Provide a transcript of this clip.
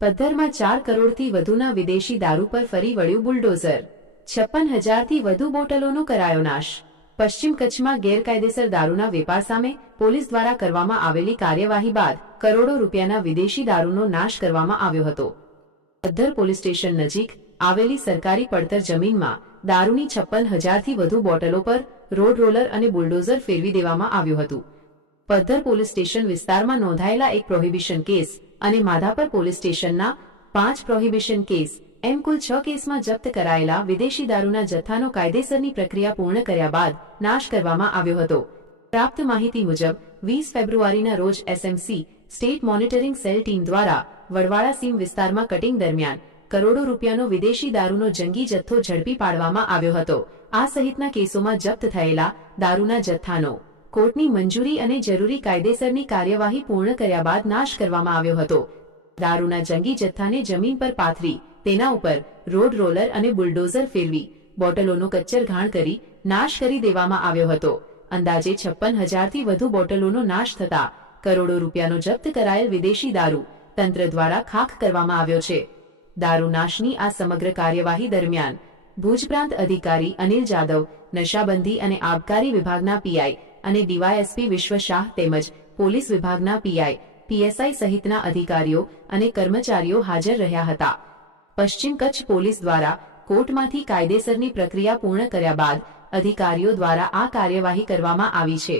પદ્ધરમાં 4 કરોડથી વધુના વિદેશી દારૂ પર ફરી વળ્યું બુલડોઝર। 56,000થી વધુ બોટલોનો કરાયો નાશ। પશ્ચિમ કચ્છમાં ગેરકાયદેસર દારૂના વેપાર સામે પોલીસ દ્વારા કરવામાં આવેલી કાર્યવાહી બાદ કરોડો રૂપિયાના વિદેશી દારૂનો નાશ કરવામાં આવ્યો હતો। પદ્ધર પોલીસ સ્ટેશન નજીક આવેલી સરકારી પડતર જમીનમાં દારૂની 56,000થી વધુ બોટલો પર રોડ રોલર અને બુલડોઝર ફેરવી દેવામાં આવ્યું હતું। પદ્ધર પોલીસ સ્ટેશન વિસ્તારમાં નોંધાયેલા એક પ્રોહિબિશન કેસ અને માધાપર પોલીસ સ્ટેશનના 5 પ્રોહિબિશન કેસ એમ કુલ 6 કેસમાં જપ્ત કરાયેલા વિદેશી દારૂના જથ્થાનો કાયદેસરની પ્રક્રિયા પૂર્ણ કર્યા બાદ નાશ કરવામાં આવ્યો હતો। પ્રાપ્ત માહિતી મુજબ 20 ફેબ્રુઆરીના રોજ SMC state monitoring cell team દ્વારા વડવાળા સીમ વિસ્તારમાં કટિંગ દરમિયાન કરોડો રૂપિયાનો વિદેશી દારૂનો જંગી જથ્થો ઝડપી પાડવામાં આવ્યો હતો। આ સહિતના કેસોમાં જપ્ત થયેલા દારૂના જથ્થાનો કોર્ટની મંજૂરી અને જરૂરી કાયદેસરની કાર્યવાહી પૂર્ણ કર્યા બાદ નાશ કરવામાં આવ્યો હતો। દારૂના જંગી જથ્થાને જમીન પર પાથરી તેના ઉપર રોડ રોલર અને બુલડોઝર ફેરવી બોટલોનો કચ્ચર ઘાણ કરી નાશ કરી દેવામાં આવ્યો હતો। અંદાજે 56,000થી વધુ બોટલોનો નાશ થતા કરોડો રૂપિયાનો જપ્ત કરાયેલ વિદેશી દારૂ તંત્ર દ્વારા ખાખ કરવામાં આવ્યો છે। દારૂ નાશની આ સમગ્ર કાર્યવાહી દરમિયાન ભુજ પ્રાંત અધિકારી અનિલ જાદવ, નશાબંધી અને આબકારી વિભાગના પીઆઈ અને ડીવાયએસપી વિશ્વ શાહ તેમજ પોલીસ વિભાગના પીઆઈ, પીએસઆઈ સહિતના અધિકારીઓ અને કર્મચારીઓ હાજર રહ્યા હતા। પશ્ચિમ કચ્છ પોલીસ દ્વારા કોર્ટમાંથી કાયદેસરની પ્રક્રિયા પૂર્ણ કર્યા બાદ અધિકારીઓ દ્વારા આ કાર્યવાહી કરવામાં આવી છે।